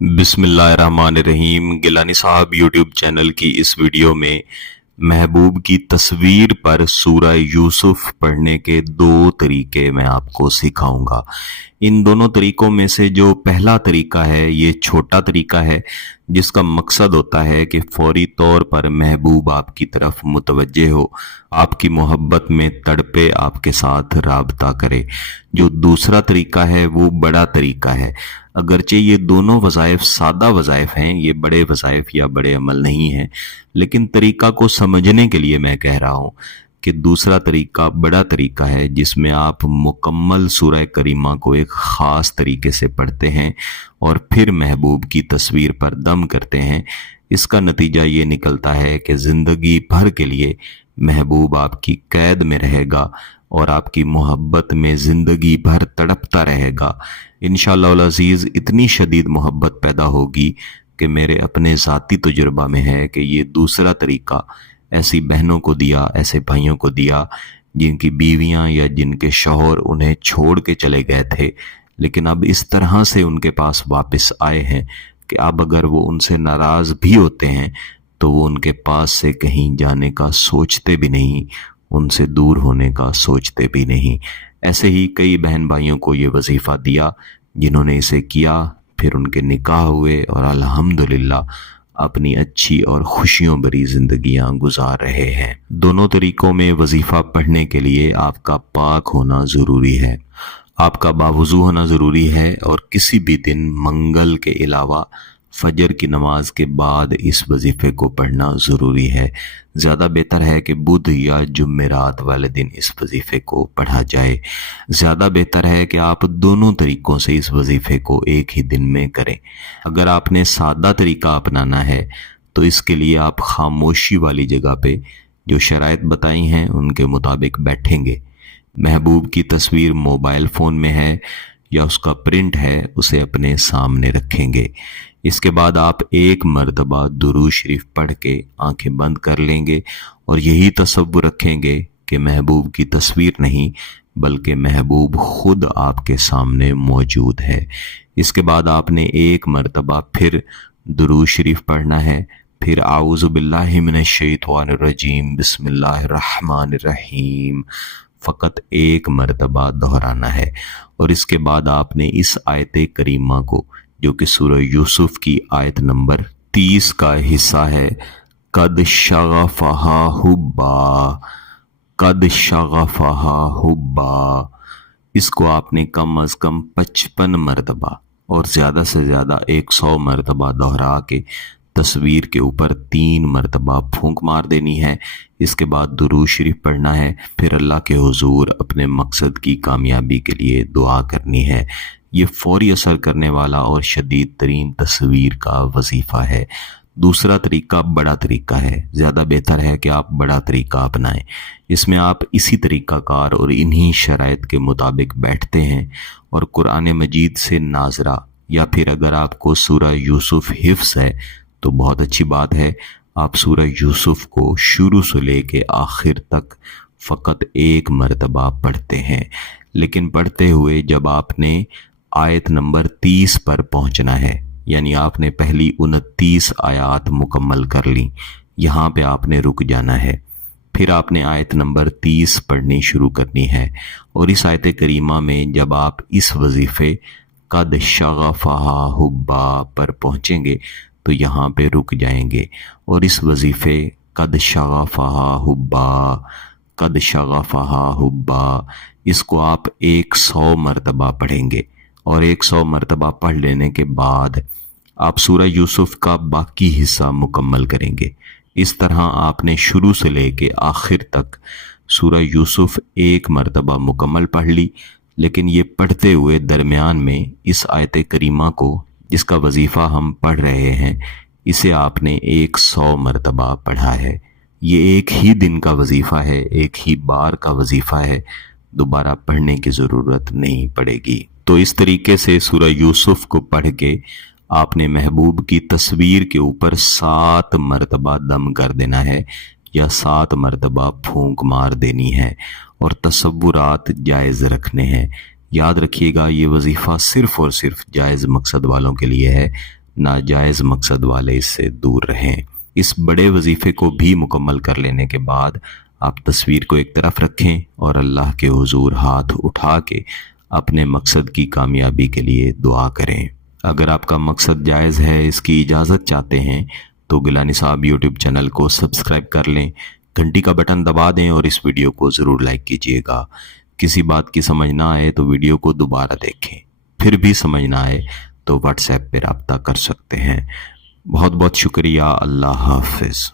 बिस्मिल्लाहिर्रहमानिर्रहीम। गिलानी साहब YouTube channel की इस वीडियो में महबूब की तस्वीर पर सूरह यूसुफ पढ़ने के दो तरीके मैं आपको सिखाऊंगा। इन दोनों तरीकों में से जो पहला तरीका है ये छोटा तरीका है, जिसका मकसद होता है कि फौरी तौर पर महबूब आपकी तरफ मुतवज्जे हो, आपकी मोहब्बत में तड़पे, आपके साथ राबता करे। जो दूसरा तरीका है वो बड़ा तरीका है। अगरचे ये दोनों वज़ाइफ सादा वज़ाइफ हैं, ये बड़े वज़ाइफ या बड़े अमल नहीं हैं, लेकिन तरीका को समझने के लिए मैं कह रहा हूँ कि दूसरा तरीका बड़ा तरीका है, जिसमें आप मुकम्मल सूरह करीमा को एक ख़ास तरीके से पढ़ते हैं और फिर महबूब की तस्वीर पर दम करते हैं। इसका नतीजा ये निकलता है कि ज़िंदगी भर के लिए महबूब आपकी कैद में रहेगा और आपकी मोहब्बत में ज़िंदगी भर तड़पता रहेगा। इंशाअल्लाह अज़ीज़ इतनी शदीद मोहब्बत पैदा होगी कि मेरे अपने ज़ाती तजुर्बा में है कि ये दूसरा तरीका ऐसी बहनों को दिया, ऐसे भाइयों को दिया जिनकी बीवियां या जिनके शौहर उन्हें छोड़ के चले गए थे, लेकिन अब इस तरह से उनके पास वापस आए हैं कि अब अगर वो उनसे नाराज़ भी होते हैं तो वो उनके पास से कहीं जाने का सोचते भी नहीं, उनसे दूर होने का सोचते भी नहीं। ऐसे ही कई बहन भाइयों को ये वजीफ़ा दिया जिन्होंने इसे किया, फिर उनके निकाह हुए और अल्हम्दुलिल्लाह अपनी अच्छी और खुशियों भरी जिंदगियां गुजार रहे हैं। दोनों तरीकों में वजीफ़ा पढ़ने के लिए आपका पाक होना ज़रूरी है, आपका बावुज़ू होना ज़रूरी है और किसी भी दिन मंगल के अलावा फजर की नमाज के बाद इस वजीफ़े को पढ़ना ज़रूरी है। ज़्यादा बेहतर है कि बुध या जुमेरात वाले दिन इस वजीफ़े को पढ़ा जाए। ज़्यादा बेहतर है कि आप दोनों तरीक़ों से इस वजीफ़े को एक ही दिन में करें। अगर आपने सादा तरीका अपनाना है तो इसके लिए आप खामोशी वाली जगह पे जो शराइत बताई हैं उनके मुताबिक बैठेंगे। महबूब की तस्वीर मोबाइल फ़ोन में है या उसका प्रिंट है, उसे अपने सामने रखेंगे। इसके बाद आप एक मरतबा दुरूद शरीफ पढ़ के आंखें बंद कर लेंगे और यही तसव्वुर रखेंगे कि महबूब की तस्वीर नहीं बल्कि महबूब खुद आपके सामने मौजूद है। इसके बाद आपने एक मरतबा फिर दुरूद शरीफ पढ़ना है, फिर आऊज़ु बिल्लाहि मिनश शैतानिर रजीम बिस्मिल्लाहिर्रहमानिर रहीम फ़कत एक मरतबा दोहराना है। और इसके बाद आपने इस आयत करीमा को, जो कि सूरह यूसुफ की आयत नंबर 30 का हिस्सा है, कद शगफ़हा हुब्बा, कद शगफ़हा हुब्बा, इसको आपने कम अज़ कम 55 मरतबा और ज़्यादा से ज़्यादा 100 मरतबा दोहरा के तस्वीर के ऊपर 3 मरतबा फूंक मार देनी है। इसके बाद दुरूद शरीफ पढ़ना है, फिर अल्लाह के हुजूर अपने मकसद की कामयाबी के लिए दुआ करनी है। ये फौरी असर करने वाला और शदीद तरीन तस्वीर का वजीफ़ा है। दूसरा तरीका बड़ा तरीका है। ज़्यादा बेहतर है कि आप बड़ा तरीका अपनाएं। इसमें आप इसी तरीक़ाकार और इन्हीं शराइत के मुताबिक बैठते हैं और कुरान मजीद से नाजरा, या फिर अगर आपको सूरह यूसुफ हिफ्स है तो बहुत अच्छी बात है, आप सूरह यूसुफ को शुरू से लेके आखिर तक फ़कत एक मरतबा पढ़ते हैं। लेकिन पढ़ते हुए जब आपने आयत नंबर 30 पर पहुंचना है, यानी आपने पहली 29 आयात मुकम्मल कर ली, यहाँ पे आपने रुक जाना है। फिर आपने आयत नंबर 30 पढ़नी शुरू करनी है और इस आयत करीमा में जब आप इस वजीफ़े कद शगफ़हा हुब्बा पर पहुँचेंगे तो यहाँ पे रुक जाएंगे और इस वजीफ़े कद शगफ़हा हुब्बा, कद शगफ़हा हुब्बा, इसको आप 100 मरतबा पढ़ेंगे और 100 मरतबा पढ़ लेने के बाद आप सूरह यूसुफ का बाकी हिस्सा मुकम्मल करेंगे। इस तरह आपने शुरू से लेके आखिर तक सूरह यूसुफ एक मरतबा मुकम्मल पढ़ ली, लेकिन ये पढ़ते हुए दरमियान में इस आयत करीमा को, जिसका वजीफ़ा हम पढ़ रहे हैं, इसे आपने 100 मरतबा पढ़ा है। ये एक ही दिन का वजीफ़ा है, एक ही बार का वजीफ़ा है, दोबारा पढ़ने की ज़रूरत नहीं पड़ेगी। तो इस तरीके से सूरह यूसुफ को पढ़ के आपने महबूब की तस्वीर के ऊपर 7 मरतबा दम कर देना है या 7 मरतबा फूंक मार देनी है और तसव्वुरात जायज़ रखने हैं। याद रखिएगा, ये वजीफ़ा सिर्फ़ और सिर्फ जायज़ मकसद वालों के लिए है, ناجائز مقصد والے اس سے دور رہیں۔ اس بڑے وظیفے کو بھی مکمل کر لینے کے بعد آپ تصویر کو ایک طرف رکھیں اور اللہ کے حضور ہاتھ اٹھا کے اپنے مقصد کی کامیابی کے لیے دعا کریں۔ اگر آپ کا مقصد جائز ہے، اس کی اجازت چاہتے ہیں تو گیلانی صاحب یوٹیوب چینل کو سبسکرائب کر لیں، گھنٹی کا بٹن دبا دیں اور اس ویڈیو کو ضرور لائک کیجیے گا۔ کسی بات کی سمجھ نہ آئے تو ویڈیو کو دوبارہ دیکھیں، پھر بھی سمجھ نہ آئے تو واٹس ایپ پہ رابطہ کر سکتے ہیں۔ بہت بہت شکریہ۔ اللہ حافظ۔